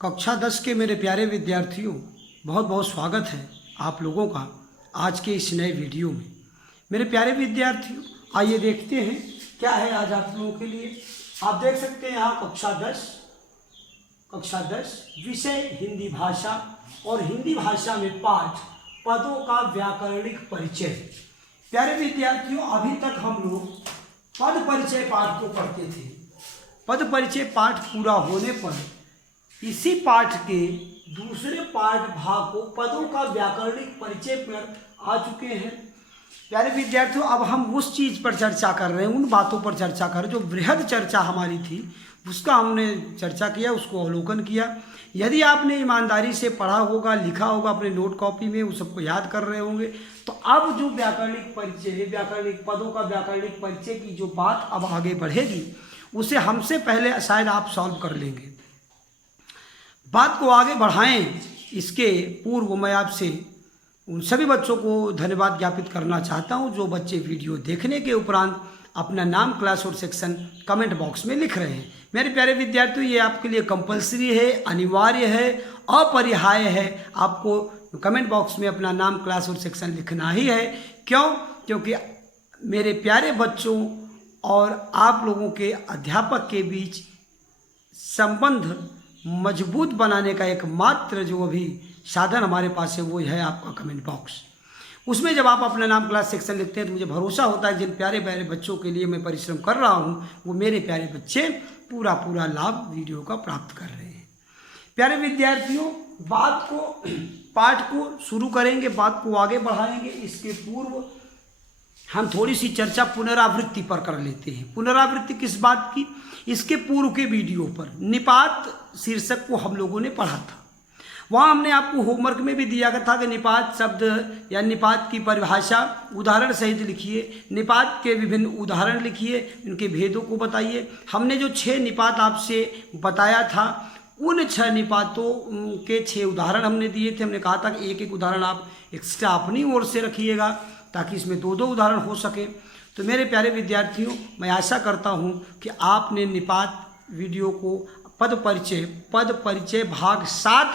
कक्षा 10 के मेरे प्यारे विद्यार्थियों, बहुत बहुत स्वागत है आप लोगों का आज के इस नए वीडियो में। मेरे प्यारे विद्यार्थियों, आइए देखते हैं क्या है आज आप लोगों के लिए। आप देख सकते हैं यहाँ कक्षा 10 विषय हिंदी भाषा और हिंदी भाषा में पाठ पदों का व्याकरणिक परिचय। प्यारे विद्यार्थियों, अभी तक हम लोग पद परिचय पाठ को पढ़ते थे। पद परिचय पाठ पूरा होने पर इसी पाठ के दूसरे पाठ भाग को पदों का व्याकरणिक परिचय पर आ चुके हैं। प्यारे विद्यार्थियों, अब हम उस चीज़ पर चर्चा कर रहे हैं, उन बातों पर चर्चा कर रहे हैं जो बृहद चर्चा हमारी थी, उसका हमने चर्चा किया, उसको अवलोकन किया। यदि आपने ईमानदारी से पढ़ा होगा, लिखा होगा अपने नोट कॉपी में, उस सबको याद कर रहे होंगे, तो अब जो व्याकरणिक परिचय है, व्याकरणिक पदों का व्याकरणिक परिचय की जो बात अब आगे बढ़ेगी, उसे हमसे पहले शायद आप सॉल्व कर लेंगे। बात को आगे बढ़ाएं इसके पूर्व मैं आपसे उन सभी बच्चों को धन्यवाद ज्ञापित करना चाहता हूं जो बच्चे वीडियो देखने के उपरांत अपना नाम, क्लास और सेक्शन कमेंट बॉक्स में लिख रहे हैं। मेरे प्यारे विद्यार्थियों, ये आपके लिए कंपलसरी है, अनिवार्य है, अपरिहार्य है। आपको कमेंट बॉक्स में अपना नाम, क्लास और सेक्शन लिखना ही है। क्यों? क्योंकि मेरे प्यारे बच्चों और आप लोगों के अध्यापक के बीच संबंध मजबूत बनाने का एकमात्र जो अभी साधन हमारे पास है वो है आपका कमेंट बॉक्स। उसमें जब आप अपना नाम, क्लास, सेक्शन लिखते हैं तो मुझे भरोसा होता है जिन प्यारे प्यारे बच्चों के लिए मैं परिश्रम कर रहा हूँ वो मेरे प्यारे बच्चे पूरा लाभ वीडियो का प्राप्त कर रहे हैं। प्यारे विद्यार्थियों, पाठ को शुरू करेंगे, बात को आगे बढ़ाएंगे। इसके पूर्व हम थोड़ी सी चर्चा पुनरावृत्ति पर कर लेते हैं। पुनरावृत्ति किस बात की? इसके पूर्व के वीडियो पर निपात शीर्षक को हम लोगों ने पढ़ा था। वहाँ हमने आपको होमवर्क में भी दिया था कि निपात शब्द या निपात की परिभाषा उदाहरण सहित लिखिए, निपात के विभिन्न उदाहरण लिखिए, इनके भेदों को बताइए। हमने जो 6 निपात आपसे बताया था, उन 6 निपातों के 6 उदाहरण हमने दिए थे। हमने कहा था कि एक उदाहरण आप एक्स्ट्रा अपनी ओर से रखिएगा ताकि इसमें 2 उदाहरण हो सके। तो मेरे प्यारे विद्यार्थियों, मैं आशा करता हूं कि आपने निपात वीडियो को पद परिचय भाग 7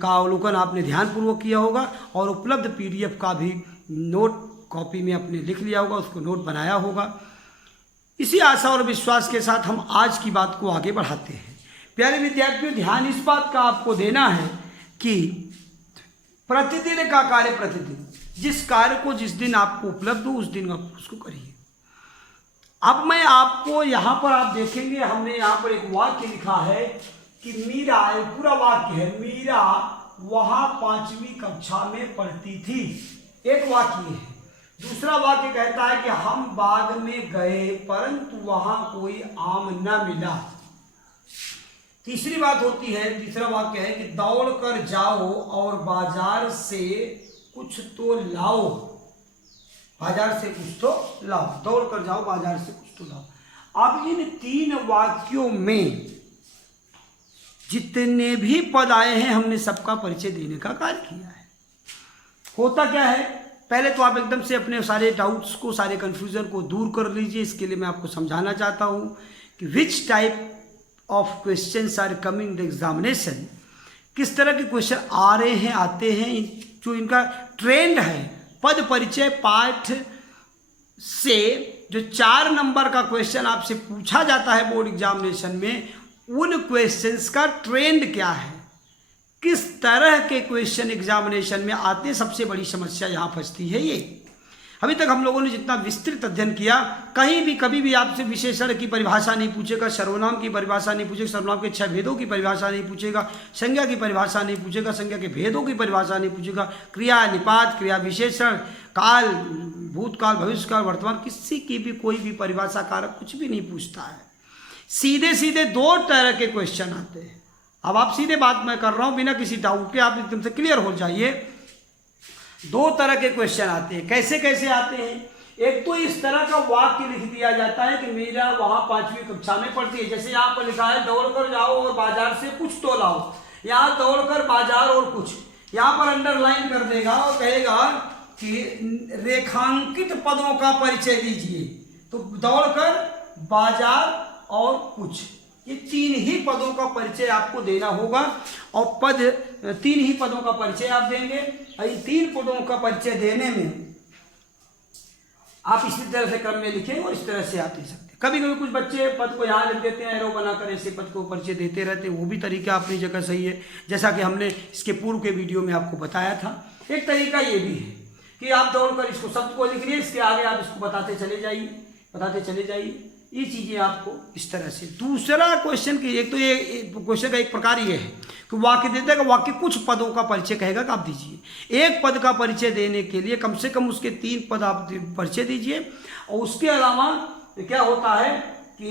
का अवलोकन आपने ध्यानपूर्वक किया होगा और उपलब्ध PDF का भी नोट कॉपी में आपने लिख लिया होगा, उसको नोट बनाया होगा। इसी आशा और विश्वास के साथ हम आज की बात को आगे बढ़ाते हैं। प्यारे विद्यार्थियों, ध्यान इस बात का आपको देना है कि प्रतिदिन का कार्य प्रतिदिन, जिस कार्य को जिस दिन आपको उपलब्ध हो उस दिन आप उसको करिए। अब मैं आपको यहाँ पर आप देखेंगे, हमने यहाँ पर एक वाक्य लिखा है कि मीरा, एक पूरा वाक्य है, मीरा वहाँ 5वीं कक्षा में पढ़ती थी। एक वाक्य है। दूसरा वाक्य कहता है कि हम बाग में गए परंतु वहाँ कोई आम न मिला। तीसरी बात होती है, तीसरा वाक्य है कि दौड़ कर जाओ और बाजार से कुछ तो लाओ। बाजार से कुछ तो लाओ, दौड़ कर जाओ, बाजार से कुछ तो लाओ। अब इन 3 वाक्यों में जितने भी पद आए हैं हमने सबका परिचय देने का कार्य किया है। होता क्या है, पहले तो आप एकदम से अपने सारे डाउट्स को, सारे कंफ्यूजन को दूर कर लीजिए। इसके लिए मैं आपको समझाना चाहता हूं कि which type of questions are coming the examination, किस तरह के क्वेश्चन आ रहे हैं, आते हैं, जो इनका ट्रेंड है। पद परिचय पाठ से जो 4 नंबर का क्वेश्चन आपसे पूछा जाता है बोर्ड एग्जामिनेशन में, उन क्वेश्चंस का ट्रेंड क्या है, किस तरह के क्वेश्चन एग्जामिनेशन में आते हैं, सबसे बड़ी समस्या यहाँ फंसती है। ये अभी तक हम लोगों ने जितना विस्तृत अध्ययन किया, कहीं भी कभी भी आपसे विशेषण की परिभाषा नहीं पूछेगा, सर्वनाम की परिभाषा नहीं पूछेगा, सर्वनाम के 6 भेदों की परिभाषा नहीं पूछेगा, संज्ञा की परिभाषा नहीं पूछेगा, संज्ञा के भेदों की परिभाषा नहीं पूछेगा, क्रिया, निपात, क्रिया विशेषण, काल, भूतकाल, भविष्यकाल, वर्तमान, किसी की भी कोई भी परिभाषा कारक कुछ भी नहीं पूछता है। सीधे सीधे 2 तरह के क्वेश्चन आते हैं। अब आप सीधे बात मैं कर रहा हूँ, बिना किसी डाउट के आप एकदम से क्लियर हो जाइए। 2 तरह के क्वेश्चन आते हैं। कैसे कैसे आते हैं? एक तो इस तरह का वाक्य लिख दिया जाता है कि मीरा वहां 5वीं कक्षा में पढ़ती है। जैसे यहाँ पर लिखा है दौड़ कर जाओ और बाजार से कुछ तो लाओ। यहाँ दौड़ कर बाजार और कुछ, यहाँ पर अंडरलाइन कर देगा और कहेगा कि रेखांकित पदों का परिचय दीजिए। तो दौड़ कर, बाजार और कुछ, ये 3 ही पदों का परिचय आपको देना होगा और 3 ही पदों का परिचय आप देंगे। और इन 3 पदों का परिचय देने में आप इसी तरह से क्रम में लिखें और इस तरह से आप दे सकते हैं। कभी कभी कुछ बच्चे पद को यहाँ लिख देते हैं, एरो बनाकर ऐसे पद को परिचय देते रहते हैं, वो भी तरीका अपनी जगह सही है, जैसा कि हमने इसके पूर्व के वीडियो में आपको बताया था। एक तरीका ये भी है कि आप दौड़कर इसको शब्द को लिख लिए, इसके आगे आप इसको बताते चले जाइए। ये चीजें आपको इस तरह से। दूसरा क्वेश्चन की एक तो ये क्वेश्चन का एक प्रकार ये है कि वाक्य देता है कि वाक्य कुछ पदों का परिचय कहेगा कि आप दीजिए। एक पद का परिचय देने के लिए कम से कम उसके 3 पद आप परिचय दीजिए। और उसके अलावा क्या होता है कि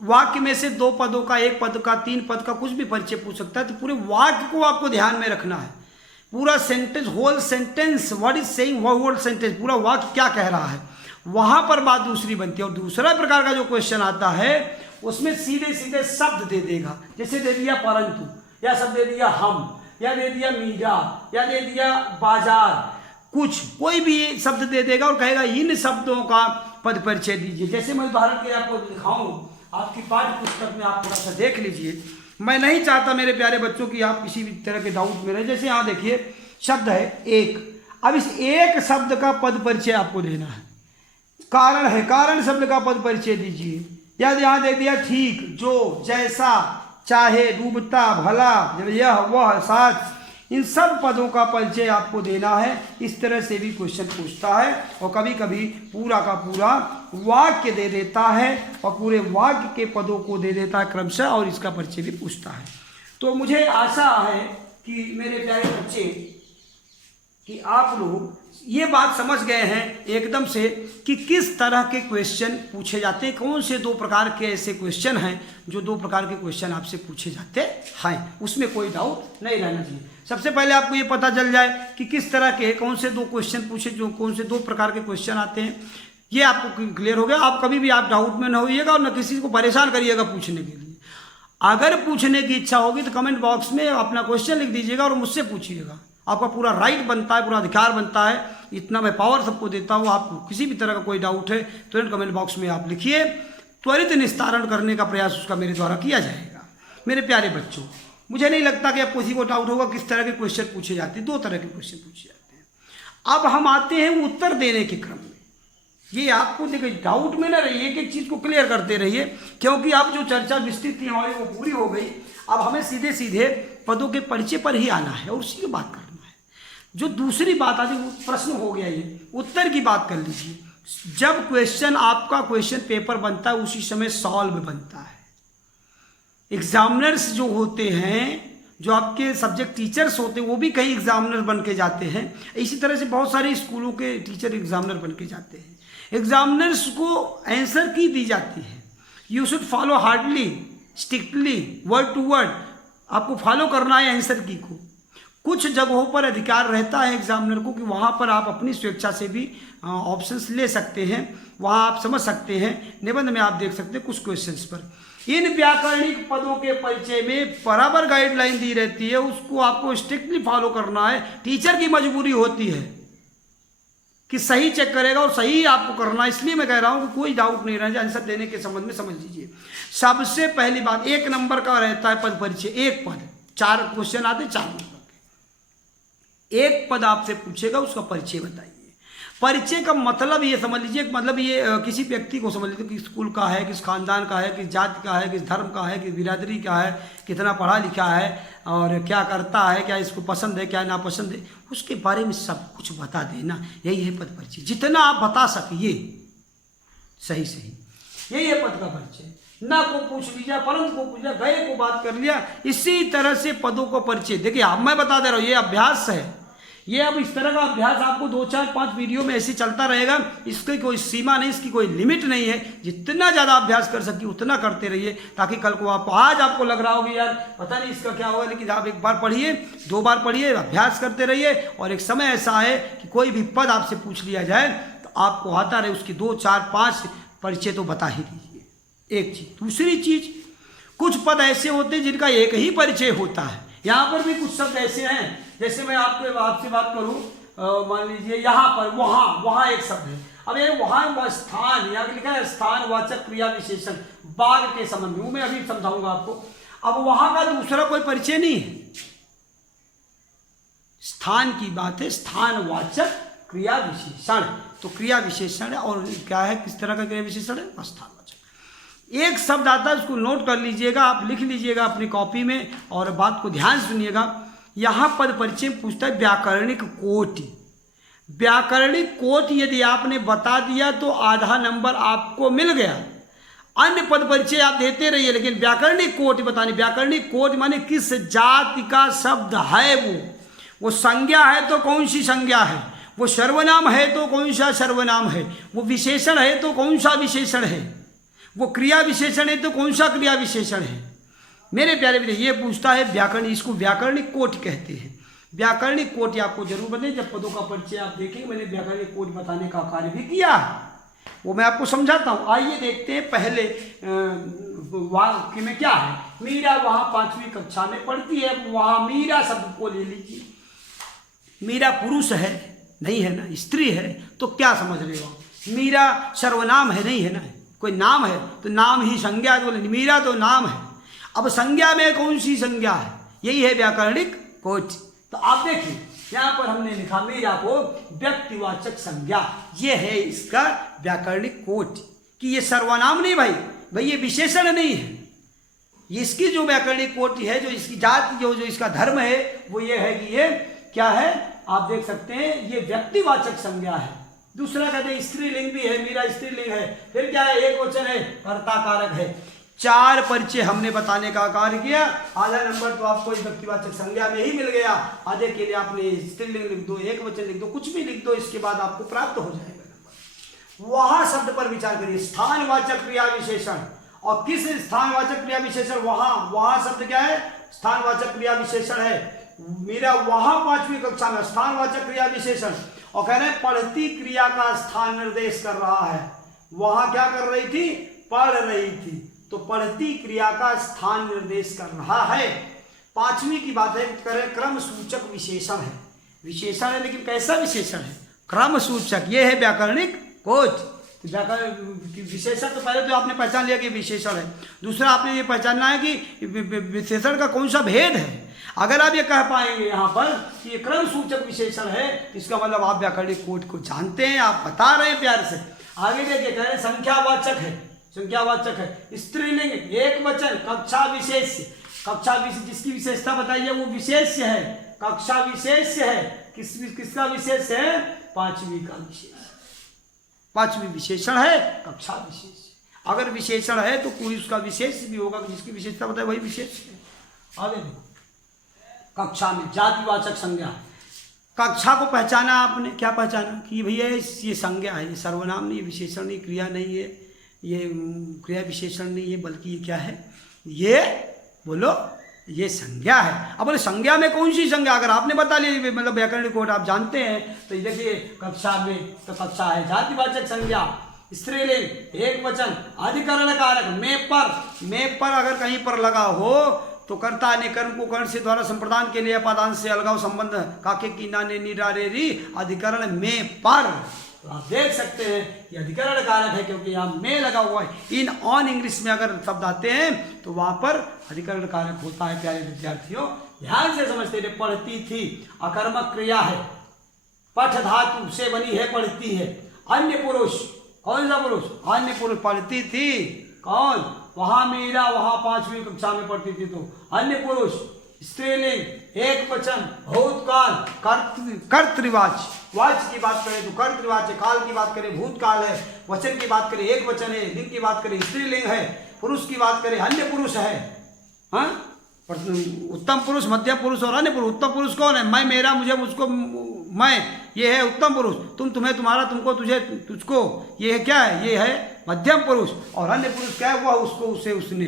वाक्य में से 2 पदों का, 1 पद का, 3 पद का कुछ भी परिचय पूछ सकता है। तो पूरे वाक्य को आपको ध्यान में रखना है, पूरा sentence, whole sentence, what is saying, whole sentence, पूरा वाक्य क्या कह रहा है, वहां पर बात दूसरी बनती है। और दूसरा प्रकार का जो क्वेश्चन आता है उसमें सीधे सीधे शब्द दे देगा, जैसे दे दिया परंतु, या शब्द दे दिया हम, या दे दिया मीरा, या दे दिया बाजार, कोई भी शब्द दे देगा और कहेगा इन शब्दों का पद परिचय दीजिए। जैसे मैं उदाहरण के आपको दिखाऊं, आपकी पाठ्य पुस्तक में आप थोड़ा सा देख लीजिए। मैं नहीं चाहता मेरे प्यारे बच्चों की आप किसी भी तरह के डाउट में रहे। जैसे यहाँ देखिए शब्द है एक, अब इस एक शब्द का पद परिचय आपको देना है। कारण है, कारण शब्द का पद परिचय दीजिए। या यहाँ दे दिया ठीक, जो, जैसा, चाहे, डूबता, भला, यह, वह, साथ, इन सब पदों का परिचय आपको देना है। इस तरह से भी क्वेश्चन पूछता है और कभी कभी पूरा का पूरा वाक्य दे देता है और पूरे वाक्य के पदों को दे देता है क्रमशः, और इसका परिचय भी पूछता है। तो मुझे आशा है कि मेरे प्यारे बच्चे कि आप लोग ये बात समझ गए हैं एकदम से कि किस तरह के क्वेश्चन पूछे जाते हैं, कौन से 2 प्रकार के ऐसे क्वेश्चन हैं जो 2 प्रकार के क्वेश्चन आपसे पूछे जाते हैं, उसमें कोई डाउट नहीं रहना चाहिए। सबसे पहले आपको ये पता चल जाए कि किस तरह के कौन से 2 क्वेश्चन पूछे, जो कौन से 2 प्रकार के क्वेश्चन आते हैं, ये आपको क्लियर हो गया। आप कभी भी आप डाउट में न होइएगा और न किसी को परेशान करिएगा पूछने के लिए। अगर पूछने की इच्छा होगी तो कमेंट बॉक्स में अपना क्वेश्चन लिख दीजिएगा और मुझसे पूछिएगा। आपका पूरा राइट बनता है, पूरा अधिकार बनता है, इतना मैं पावर सबको देता हूँ। आपको किसी भी तरह का कोई डाउट है तुरंत कमेंट बॉक्स में आप लिखिए, त्वरित निस्तारण करने का प्रयास उसका मेरे द्वारा किया जाएगा। मेरे प्यारे बच्चों, मुझे नहीं लगता कि आप किसी को डाउट होगा किस तरह के क्वेश्चन पूछे जाते हैं। 2 तरह के क्वेश्चन पूछे जाते हैं। अब हम आते हैं उत्तर देने के क्रम में। ये आपको देखिए डाउट में ना रहिए, एक चीज़ को क्लियर करते रहिए, क्योंकि अब जो चर्चा विस्तृत थी हमारी वो पूरी हो गई। अब हमें सीधे सीधे पदों के परिचय पर ही आना है और उसी की बात करना है। जो दूसरी बात आती है वो प्रश्न हो गया, ये उत्तर की बात कर लीजिए। जब क्वेश्चन आपका क्वेश्चन पेपर बनता है उसी समय सॉल्व बनता है। एग्जामिनर्स जो होते हैं, जो आपके सब्जेक्ट टीचर्स होते हैं, वो भी कई एग्जामिनर बन के जाते हैं। इसी तरह से बहुत सारे स्कूलों के टीचर एग्जामिनर बन के जाते हैं। एग्जामिनर्स को आंसर की दी जाती है, you should follow hardly, strictly, word to word, आपको फॉलो करना है आंसर की को। कुछ जगहों पर अधिकार रहता है एग्जामिनर को कि वहाँ पर आप अपनी स्वेच्छा से भी ऑप्शंस ले सकते हैं, वहाँ आप समझ सकते हैं। निबंध में आप देख सकते हैं कुछ क्वेश्चंस पर इन व्याकरणिक पदों के परिचय में बराबर गाइडलाइन दी रहती है, उसको आपको स्ट्रिक्टली फॉलो करना है। टीचर की मजबूरी होती है कि सही चेक करेगा और सही आपको करना है। इसलिए मैं कह रहा हूँ कि कोई डाउट नहीं रहना, आंसर देने के संबंध में समझ लीजिए। सबसे पहली बात 1 नंबर का रहता है पद परिचय। 1 पद, 4 क्वेश्चन आते 4 नंबर के। 1 पद आपसे पूछेगा, उसका परिचय बताइए। परिचय का मतलब ये समझ लीजिए, मतलब ये किसी व्यक्ति को समझ लीजिए, किस स्कूल का है, किस खानदान का है, किस जाति का है, किस धर्म का है, किस बिरादरी का है, कितना पढ़ा लिखा है और क्या करता है, क्या इसको पसंद है, क्या नापसंद है, उसके बारे में सब कुछ बता देना। यही है पद परिचय। जितना आप बता सकिए सही सही, यही है पद का परिचय। ना को पूछ लिया, परंतु को पूछ लिया, गए को बात कर लिया, इसी तरह से पदों का परिचय। देखिए अब मैं बता दे रहा हूँ, ये अभ्यास है। ये अब इस तरह का अभ्यास आपको 2, 4, 5 वीडियो में ऐसे चलता रहेगा। इसकी कोई सीमा नहीं, इसकी कोई लिमिट नहीं है। जितना ज़्यादा अभ्यास कर सकिए उतना करते रहिए, ताकि कल को आज आपको लग रहा होगा यार पता नहीं इसका क्या होगा, लेकिन आप 1 बार पढ़िए, 2 बार पढ़िए, अभ्यास करते रहिए। और एक समय ऐसा है कि कोई भी पद आपसे पूछ लिया जाए तो आपको आता रहे, उसकी 2, 4, 5 परिचय तो बता ही दीजिए। एक चीज़। दूसरी चीज़, कुछ पद ऐसे होते हैं जिनका एक ही परिचय होता है। यहाँ पर भी कुछ शब्द ऐसे हैं, जैसे मैं आपसे बात करूं, मान लीजिए यहाँ पर वहाँ एक शब्द है। अब ये वहां स्थान, यहाँ लिखा है स्थानवाचक क्रिया विशेषण बाघ के संबंध में, वो मैं अभी समझाऊंगा आपको। अब वहां का दूसरा कोई परिचय नहीं है, स्थान की बात है, स्थानवाचक क्रिया विशेषण। तो क्रिया विशेषण है, और क्या है, किस तरह का क्रिया विशेषण है, स्थानवाचक। एक शब्द आता है, उसको नोट कर लीजिएगा, आप लिख लीजिएगा अपनी कॉपी में, और बात को ध्यान सुनिएगा। यहाँ पद परिचय पूछता है व्याकरणिक कोटि। व्याकरणिक कोटि यदि आपने बता दिया तो आधा नंबर आपको मिल गया। अन्य पद परिचय आप देते रहिए, लेकिन व्याकरणिक कोटि बतानी। व्याकरणिक कोटि माने किस जाति का शब्द है वो संज्ञा है तो कौन सी संज्ञा है, वो सर्वनाम है तो कौन सा सर्वनाम है, वो विशेषण है तो कौन सा विशेषण है, वो क्रिया विशेषण है तो कौन सा क्रिया विशेषण है। मेरे प्यारे विद्यार्थी, ये पूछता है व्याकरण, इसको व्याकरणिक कोटि कहते हैं। व्याकरणिक कोटि आपको जरूर बताइए, जब पदों का परिचय आप देखेंगे, मैंने व्याकरणिक कोटि बताने का कार्य भी किया है, वो मैं आपको समझाता हूँ। आइए देखते हैं पहले वाक्य में क्या है। मीरा वहाँ 5वीं कक्षा में पढ़ती है, वहाँ मीरा शब्द को ले लीजिए। मीरा पुरुष है, नहीं है ना, स्त्री है, तो क्या समझ रहे हो आप। मीरा सर्वनाम है, नहीं है ना, कोई नाम है तो नाम ही संज्ञा, बोले मीरा तो नाम है। अब संज्ञा में कौन सी संज्ञा है, यही है व्याकरणिक कोटि। तो आप देखिए यहाँ पर हमने लिखा मीरा को व्यक्तिवाचक संज्ञा, ये है इसका व्याकरणिक कोटि, कि ये सर्वनाम नहीं भाई ये विशेषण नहीं है। इसकी जो व्याकरणिक कोटि है, जो इसकी जाति, जो इसका धर्म है, वो ये है कि ये क्या है, आप देख सकते हैं, ये व्यक्तिवाचक संज्ञा है। दूसरा कहते हैं स्त्रीलिंग भी है, मीरा स्त्रीलिंग है। फिर क्या है, एक वचन है, कर्ता कारक है। 4 परिचय हमने बताने का कार्य किया। आधा नंबर तो आपको इस व्यक्तिवाचक संज्ञा में ही मिल गया। आधे के लिए आपने स्त्रीलिंग लिख दो, एक वचन लिख दो, कुछ भी लिख दो, इसके बाद आपको प्राप्त हो जाएगा नंबर। वहां शब्द पर विचार करिए, स्थानवाचक क्रिया विशेषण। और किस स्थानवाचक क्रिया विशेषण, वहां शब्द क्या है, स्थानवाचक क्रिया विशेषण है। मेरा वहां 5वीं कक्षा में स्थानवाचक क्रिया विशेषण, और कह रहे हैं पढ़ती क्रिया का स्थान निर्देश कर रहा है। वहां क्या कर रही थी, पढ़ रही थी, तो पढ़ती क्रिया का स्थान निर्देश कर रहा है। 5वीं की बात है, करें क्रम सूचक विशेषण है। विशेषण है, लेकिन कैसा विशेषण है, क्रम सूचक। ये है व्याकरणिक कोटि। व्याकरण विशेषण तो पहले तो आपने पहचान लिया कि विशेषण है। दूसरा आपने ये पहचानना है कि विशेषण का कौन सा भेद है। अगर आप ये कह पाएंगे यहाँ पर कि ये क्रम सूचक विशेषण है, इसका मतलब आप व्याकरणिक कोटि को जानते हैं, आप बता रहे हैं प्यार से। आगे देखिए, कह रहे हैं संख्यावाचक है, संख्यावाचक है, स्त्रीलिंग, एक वचन, कक्षा विशेष्य। कक्षा जिसकी विशेषता बताइए वो विशेष्य है, कक्षा विशेष्य है। किसका विशेष है, 5वीं का विशेष, 5वीं विशेषण है, कक्षा विशेष। अगर विशेषण है तो कोई उसका विशेष भी होगा, जिसकी विशेषता बताए वही विशेष है। आगे देखो, कक्षा में जातिवाचक संज्ञा। कक्षा को पहचाना आपने, क्या पहचाना कि भैया ये संज्ञा है, ये सर्वनाम नहीं, विशेषण नहीं, क्रिया नहीं है, ये क्रिया विशेषण नहीं है, बल्कि ये क्या है, ये बोलो ये संज्ञा है। अब बोले संज्ञा में कौन सी संज्ञा, अगर आपने बता लिया, मतलब व्याकरणिक कोटि आप जानते हैं, तो देखिए कक्षा में, तो कक्षा है जातिवाचक संज्ञा, स्त्रीलिंग, एक वचन, अधिकरण कारक। में पर अगर कहीं पर लगा हो तो कर्ता ने कर्म को कर्ण से द्वारा संप्रदान के लिए अपादान से अलगाव संबंध, काके की नाने नीरा रे री, अधिकरण में पर। तो आप देख सकते हैं ये अधिकरण कारक है, क्योंकि यहाँ में लगा हुआ है। इन ऑन इंग्लिश में अगर शब्द आते हैं तो वहां पर अधिकरण कारक होता है। प्यारे विद्यार्थियों, ध्यान से समझते रहे। पढ़ती थी अकर्मक क्रिया है, पठ धातु से बनी है, पढ़ती है। अन्य पुरुष, कौन सा पुरुष, अन्य पुरुष, पढ़ती थी कौन, वहां मीरा, वहां 5वीं कक्षा में पढ़ती थी, तो अन्य पुरुष, स्त्रीलिंग, एक वचन, भूतकाल, कर्तृवाच। वाच की बात करें तो कर्तृवाच है, काल की बात करें भूतकाल है, वचन की बात करें एक वचन है, लिंग की बात करें स्त्रीलिंग है, पुरुष की बात करें अन्य पुरुष है। हाँ, उत्तम पुरुष, मध्यम पुरुष और अन्य पुरुष। उत्तम पुरुष कौन है, मैं, मेरा, मुझे, मुझको, मैं, ये है उत्तम पुरुष। तुम, तुम्हें, तुम्हारा, तुमको, तुझे, तुझको, ये है क्या है, ये है मध्यम पुरुष। और अन्य पुरुष क्या है, वह, उसको, उसे, उसने।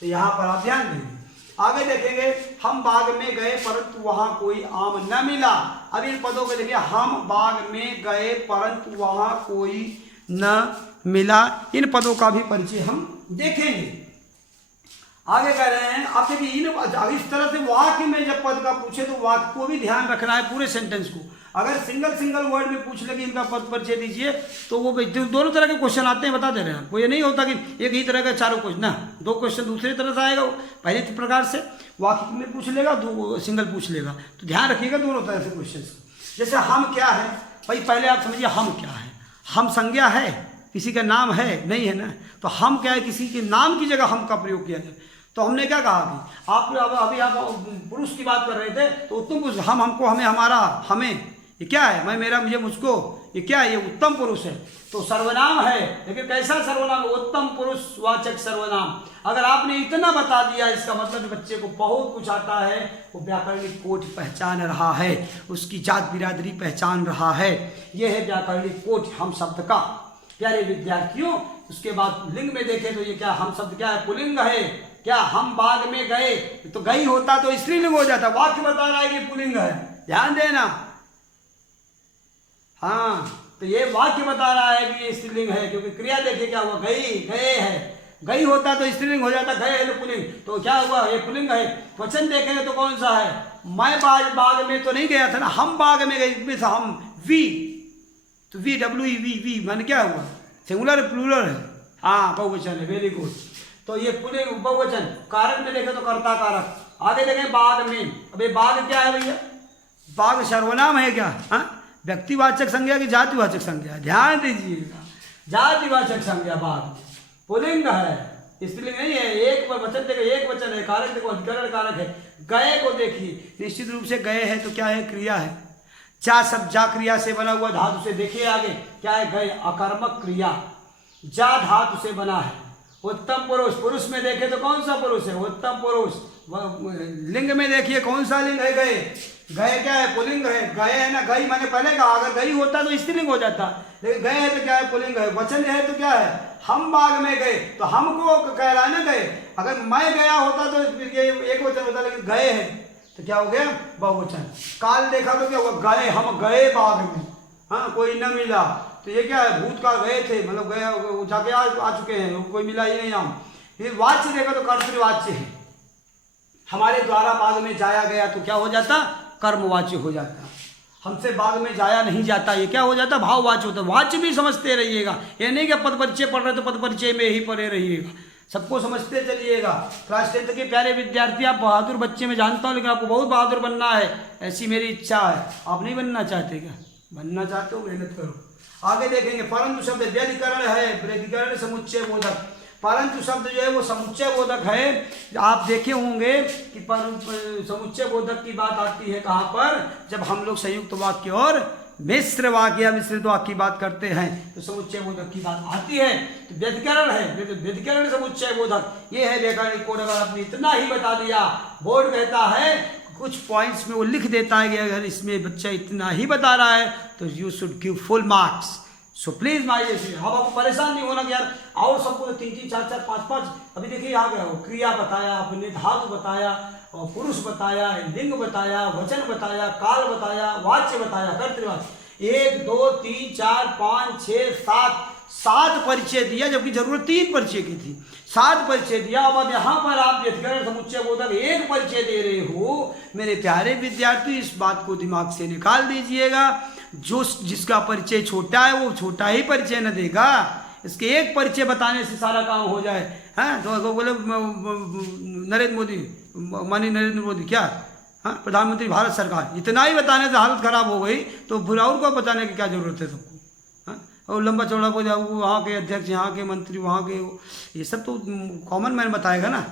तो यहाँ पर आप ध्यान देंगे। आगे देखेंगे, हम बाग में गए परंतु वहां कोई आम न मिला। अब इन पदों को देखिए, हम बाग में गए परंतु वहां कोई न मिला। इन पदों का भी परिचय हम देखेंगे। आगे कह रहे हैं, अब देखिए इस तरह से वाक्य में जब पद का पूछे तो वाक्य को भी ध्यान रखना है, पूरे सेंटेंस को। अगर सिंगल वर्ड में पूछ ले कि इनका पद परिचय दीजिए तो वो दोनों तरह के क्वेश्चन आते हैं, बता दे रहे हैं आपको। ये नहीं होता कि एक ही तरह का चारों क्वेश्चन ना, दो क्वेश्चन दूसरी तरह से आएगा वो पहले प्रकार से वाक्य में पूछ लेगा, दो सिंगल पूछ लेगा। तो ध्यान रखिएगा दोनों तरह से क्वेश्चन। जैसे हम क्या है भाई, पहले आप समझिए हम क्या है। हम संज्ञा है, किसी का नाम है नहीं है ना, तो हम क्या है, किसी के नाम की जगह हम का प्रयोग किया जाए। तो हमने क्या कहा अभी आप पुरुष की बात कर रहे थे तो उत्तम पुरुष, हम हमको, हमें, हमारा, हमें, ये क्या है, मैं, मेरा, मुझे, मुझको, ये क्या है, ये उत्तम पुरुष है। तो सर्वनाम है, लेकिन कैसा सर्वनाम? उत्तम पुरुष वाचक सर्वनाम। अगर आपने इतना बता दिया इसका मतलब बच्चे को बहुत कुछ आता है, वो व्याकरणिक कोट पहचान रहा है, उसकी जात बिरादरी पहचान रहा है। ये है व्याकरणिक कोट हम शब्द का। प्यारे विद्यार्थियों, उसके बाद लिंग में देखें तो ये क्या, हम शब्द क्या है, पुल्लिंग है। क्या हम बाग में गए, तो गई होता तो स्त्रीलिंग हो जाता। वाक्य बता रहा है कि पुल्लिंग है, ध्यान देना। हाँ, तो ये वाक्य बता रहा है कि ये स्त्रीलिंग है, क्योंकि क्रिया देखिए क्या हुआ, गई, गए है। गई होता तो स्त्रीलिंग हो जाता, गए है तो पुल्लिंग, तो क्या हुआ, ये पुल्लिंग है। वचन देखेंगे तो कौन सा है, मैं बाग में तो नहीं गया था ना, हम बाग में गए, इसमें से हम, वी, तो वी, वी मान क्या हुआ, सिंगुलर प्लूरल है। हाँ, बहुवचन है, वेरी गुड। तो ये पुल्लिंग बहुवचन। कारक में देखें तो कर्ता कारक। आगे देखें बाग में, अब ये बाग क्या है भैया, बाग सर्वनाम है क्या? हाँ, व्यक्तिवाचक संज्ञा की जातिवाचक संज्ञा? ध्यान दीजिएगा, जातिवाचक संज्ञा बाग, पुल्लिंग है, स्त्रीलिंग नहीं है। एक वचन देखो, एक वचन है, कारक देखो अधिकरण कारक है। गए को देखिए, निश्चित रूप से गए है तो क्या है, क्रिया है। जा शब्द जा क्रिया से बना हुआ धातु से, देखिए आगे क्या है, गए अकर्मक क्रिया, जा धातु से बना है। उत्तम पुरुष, पुरुष में देखे तो कौन सा पुरुष है, उत्तम पुरुष। लिंग में देखिए कौन सा लिंग है, गए। गए क्या है, पुल्लिंग है। गए है ना, गई मैंने पहले कहा, अगर गई होता तो स्त्रीलिंग हो जाता, लेकिन गए है तो क्या है, पुल्लिंग है। वचन है तो क्या है, हम बाग में गए, तो हमको कह रहा है ना गए। अगर मैं गया होता तो ये एक वचन होता, लेकिन गए है तो क्या हो गया, बहुवचन। काल देखा तो क्या हुआ, गए, हम गए बाग में, हाँ, कोई न मिला, तो ये क्या है, भूतकाल गए थे, मतलब गए, जाके आ चुके हैं, कोई मिला ही नहीं हम। फिर वाच्य देखा तो कर्तृवाच्य है, हमारे द्वारा बाग में जाया गया तो क्या हो जाता, कर्मवाच्य हो जाता। हमसे बाग में जाया नहीं जाता, ये क्या हो जाता, भाववाच्य होता। वाच्य भी समझते रहिएगा, ये नहीं कि पद परिचय पढ़ रहे तो पद परिचय में ही पढ़े रहिएगा, सबको समझते चलिएगा। क्लास 10 के प्यारे विद्यार्थी, आप बहादुर बच्चे में जानता हूँ, लेकिन आपको बहुत बहादुर बनना है, ऐसी मेरी इच्छा है। आप नहीं बनना चाहते क्या? बनना चाहते हो, मेहनत करो। आगे देखेंगे, परंतु शब्द व्यधिकरण है, व्यधिकरण समुच्चय बोधक। परंतु शब्द जो है वो समुच्चय बोधक है। आप देखे होंगे कि समुच्चय बोधक की बात आती है कहाँ पर, जब हम लोग संयुक्त वाक्य और मिश्र वाक्य, मिश्रित वाक्य की बात करते हैं तो समुच्चय बोधक की बात आती है। तो व्यधिकरण है, व्यधिकरण समुच्चय बोधक, ये है व्याकरणिक कोड। अगर आपने इतना ही बता दिया, बोर्ड कहता है कुछ पॉइंट्स में वो लिख देता है कि अगर इसमें बच्चा इतना ही बता रहा है तो you should give full marks. So please my dear, अब आपको परेशान नहीं होना कि यार और सबको तो 3-3, 4-4, 5-5। अभी देखिए यहाँ गया, क्रिया बताया आपने, धातु बताया, और पुरुष बताया, लिंग बताया, वचन बताया, काल बताया, वाच्य बताया, कर्तृवाच्य। 1 2 3 4 5 6 7 परिचय दिया, जबकि जरूरत 3 परिचय की थी। 7 परिचय दिया। अब यहाँ पर आप व्यधिकरण समुच्चय बोधक 1 परिचय दे रहे हो। मेरे प्यारे विद्यार्थी, इस बात को दिमाग से निकाल दीजिएगा, जो जिसका परिचय छोटा है वो छोटा ही परिचय न देगा। इसके 1 परिचय बताने से सारा काम हो जाए। हाँ, तो बोले नरेंद्र मोदी, माननीय नरेंद्र मोदी क्या, हाँ, प्रधानमंत्री भारत सरकार, इतना ही बताने से हालत खराब हो गई, तो फिर और को बताने की क्या जरूरत है सबको? हाँ, और लंबा चौड़ा हो जाओ, वहाँ के अध्यक्ष, यहाँ के मंत्री, वहाँ के, ये सब तो कॉमन मैन बताएगा ना।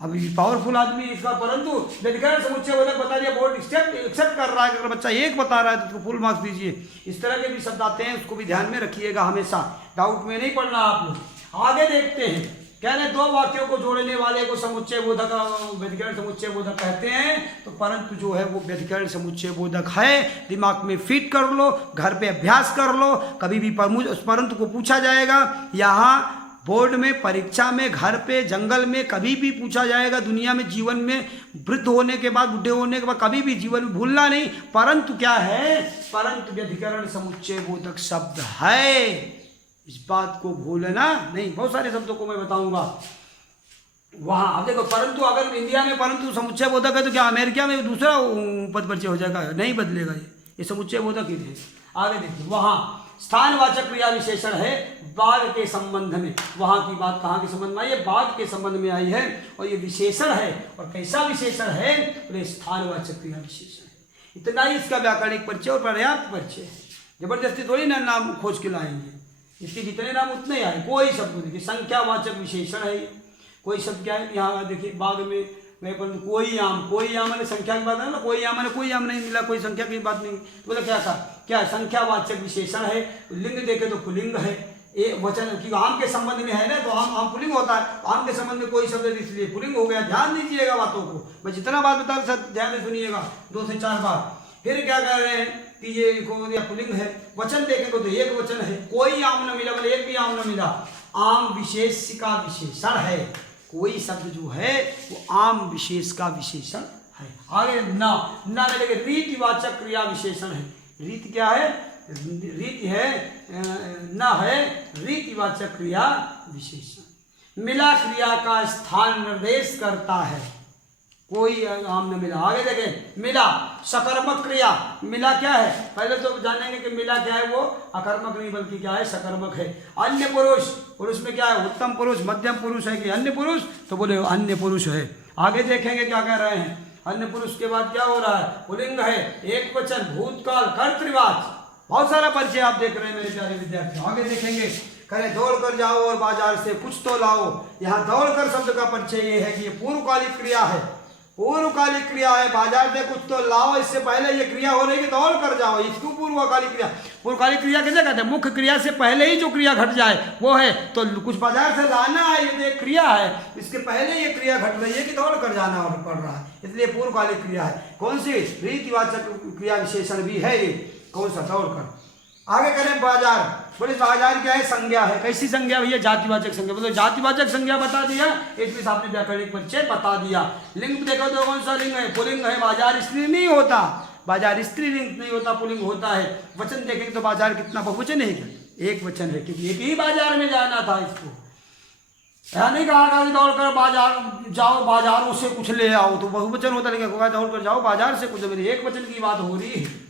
अभी पावरफुल आदमी इसका, परंतु व्यधिकरण समुच्चय बोधक बता दिया, बोर्ड एक्सेप्ट कर रहा है। अगर बच्चा 1 बता रहा है तो उसको फुल मार्क्स दीजिए। इस तरह के भी शब्द आते हैं, उसको भी ध्यान में रखिएगा हमेशा, डाउट में नहीं पड़ना आप लोग। आगे देखते हैं, कह रहे 2 वाक्यों को जोड़ने वाले को समुच्चय बोधक, व्यधिकरण समुच्चय बोधक कहते हैं। तो परंतु जो है वो व्यधिकरण समुच्चय बोधक है। दिमाग में फिट कर लो, घर पे अभ्यास कर लो, कभी भी परंतु को पूछा जाएगा, यहाँ बोर्ड में, परीक्षा में, घर पे, जंगल में, कभी भी पूछा जाएगा। दुनिया में, जीवन में, वृद्ध होने के बाद, बुढ़े होने के बाद, कभी भी जीवन में भूलना नहीं। परंतु क्या है, परंतु व्यधिकरण समुच्चय बोधक शब्द है, इस बात को भूलना नहीं। बहुत सारे शब्दों को मैं बताऊंगा वहाँ। अब देखो, परंतु अगर इंडिया में परंतु समुच्चय बोधक है तो क्या अमेरिका में दूसरा पद परिचय हो जाएगा? नहीं बदलेगा, ये समुच्चय बोधक ही थे। आगे देखिए, वहाँ स्थानवाचक क्रिया विशेषण है बाद के संबंध में। वहाँ की बात कहाँ के संबंध में आई है? बाद के संबंध में आई है। और ये विशेषण है, और कैसा विशेषण है? तो स्थानवाचक क्रिया विशेषण है। इतना ही इसका व्याकरणिक परिचय और पर्याप्त परिचय है। जबरदस्ती थोड़ी ना नाम खोज के लाएंगे, इसके जितने नाम उतने आए। कोई शब्द देखिए संख्यावाचक विशेषण है। कोई शब्द क्या है? यहाँ देखिए बाग में गए परंतु कोई आम, कोई आम मैंने संख्या की बात है ना, कोई आम मैंने कोई आम नहीं मिला, कोई संख्या की बात नहीं। तो बोला क्या था? क्या संख्यावाचक विशेषण है। लिंग देखे तो पुल्लिंग है। एक वचन की आम के संबंध में है ना, तो आम पुल्लिंग होता है। आम के संबंध में कोई शब्द इसलिए पुल्लिंग हो गया। ध्यान दीजिएगा बातों को, मैं जितना बात बता रहा ध्यान से सुनिएगा, 2 से 4 बार। फिर क्या कर रहे हैं कि ये पुल्लिंग है। वचन देखेंगे तो एक वचन है। कोई आम न मिला, बोले एक भी आम न मिला। आम विशेष का विशेषण है। कोई शब्द जो है वो आम विशेष का विशेषण है। आगे ना में लेके रीतिवाचक क्रिया विशेषण है। रीति क्या है? रीति है न है रीतिवाचक क्रिया विशेषण। मिला क्रिया का स्थान निर्देश करता है। कोई आम न मिला। आगे देखें, मिला सकर्मक क्रिया। मिला क्या है? पहले तो जानेंगे कि मिला क्या है। वो अकर्मक नहीं बल्कि क्या है? सकर्मक है। अन्य पुरुष, पुरुष में क्या है? उत्तम पुरुष, मध्यम पुरुष है कि अन्य पुरुष? तो बोले अन्य पुरुष है। आगे देखेंगे क्या कह रहे हैं। अन्य पुरुष के बाद क्या हो रहा है? पुल्लिंग है, एक वचन, भूतकाल, कर्तृवाच। बहुत सारा परिचय आप देख रहे हैं मेरे प्यारे विद्यार्थी। आगे देखेंगे, कहे दौड़ कर जाओ और बाजार से कुछ तो लाओ। यहाँ दौड़ कर शब्द का परिचय ये है कि ये पूर्वकालिक क्रिया है। पूर्वकालिक क्रिया है। बाजार से कुछ तो लाओ, इससे पहले ये क्रिया हो रही है कि दौड़ कर जाओ। इसको पूर्वकालिक क्रिया। पूर्वकालिक क्रिया कैसे कहते हैं? मुख्य क्रिया से पहले ही जो क्रिया घट जाए वो है। तो कुछ बाजार से लाना है, ये एक क्रिया है। इसके पहले ये क्रिया घट रही है कि दौड़ कर जाना पड़ रहा है, इसलिए पूर्वकालिक क्रिया है। कौन सी? रीतिवाचक क्रिया विशेषण भी है ये। कौन सा? दौड़ कर। आगे करें बाजार। बोले बाजार क्या है? संज्ञा है। कैसी संज्ञा भैया? जातिवाचक संज्ञा। बोले जातिवाचक संज्ञा बता दिया, इसलिए आपने व्याकरणिक परिचय बता दिया। लिंग देखो तो कौन सा लिंग है? पुल्लिंग है। बाजार स्त्री नहीं होता, बाजार स्त्रीलिंग नहीं होता, पुल्लिंग होता है। वचन देखेंगे तो बाजार कितना बहुवचन है? क्या? एक वचन है, क्योंकि एक ही बाजार में जाना था। इसको ऐसा नहीं कहा कि दौड़ कर बाजार जाओ, बाजारों से कुछ ले आओ, तो बहुवचन होता। लेकिन दौड़ कर जाओ बाजार से कुछ, मेरी एक वचन की बात हो रही है।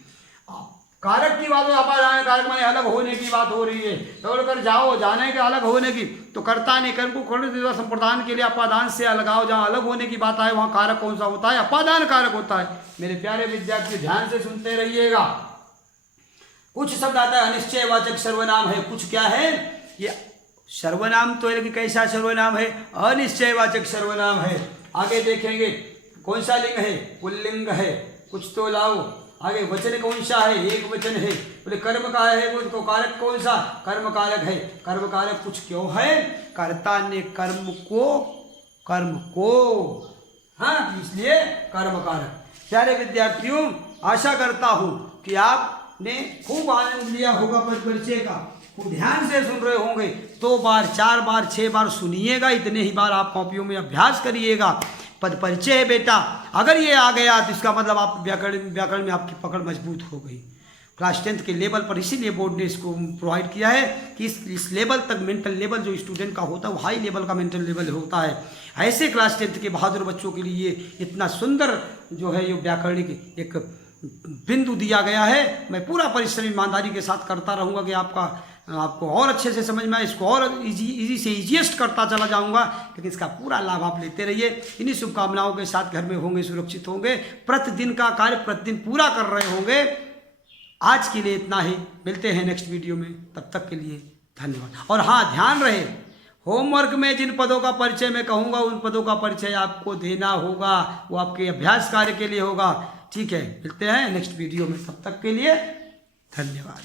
कारक की बात, अपादान कारक माने अलग होने की बात हो रही है। दौड़ कर जाओ, जाने के अलग होने की। तो कर्ता ने कर्म को कर्ण संप्रदान के लिए अपादान से अलगाओ। जहाँ अलग होने की बात आए वहाँ कारक कौन सा होता है? अपादान कारक होता है। मेरे प्यारे विद्यार्थी ध्यान से सुनते रहिएगा। कुछ शब्द आता है अनिश्चयवाचक सर्वनाम है। कुछ क्या है? ये सर्वनाम तो है, कैसा सर्वनाम है? अनिश्चयवाचक सर्वनाम है। आगे देखेंगे कौन सा लिंग है? पुल्लिंग है। कुछ तो लाओ। आगे वचन कौन सा है? एक वचन है। बोले कर्म का है, वो कारक कौन सा? कर्म कारक है। कर्म कारक कुछ क्यों है? कर्ता ने कर्म को हाँ, इसलिए कर्म कारक। प्यारे विद्यार्थियों, आशा करता हूं कि आपने खूब आनंद लिया होगा पद परिचय का। खूब ध्यान से सुन रहे होंगे। 2 बार, 4 बार, 6 बार सुनिएगा। इतने ही बार आप कॉपियों में अभ्यास करिएगा। पद परिचय है बेटा, अगर ये आ गया तो इसका मतलब आप व्याकरण में आपकी पकड़ मजबूत हो गई। क्लास 10th के लेवल पर, इसीलिए बोर्ड ने इसको प्रोवाइड किया है कि इस लेवल तक मेंटल लेवल जो स्टूडेंट का होता है वो हाई लेवल का मेंटल लेवल होता है। ऐसे क्लास 10th के बहादुर बच्चों के लिए इतना सुंदर जो है ये व्याकरणिक एक बिंदु दिया गया है। मैं पूरा परिश्रम ईमानदारी के साथ करता रहूँगा कि आपको और अच्छे से समझ में आए, इसको और इजी से इजीएस्ट करता चला जाऊंगा। लेकिन इसका पूरा लाभ आप लेते रहिए। इन्हीं शुभकामनाओं के साथ घर में होंगे, सुरक्षित होंगे, प्रतिदिन का कार्य प्रतिदिन पूरा कर रहे होंगे। आज के लिए इतना ही, मिलते हैं नेक्स्ट वीडियो में, तब तक के लिए धन्यवाद। और हाँ, ध्यान रहे, होमवर्क में जिन पदों का परिचय मैं कहूँगा उन पदों का परिचय आपको देना होगा, वो आपके अभ्यास कार्य के लिए होगा। ठीक है, मिलते हैं नेक्स्ट वीडियो में, तब तक के लिए धन्यवाद।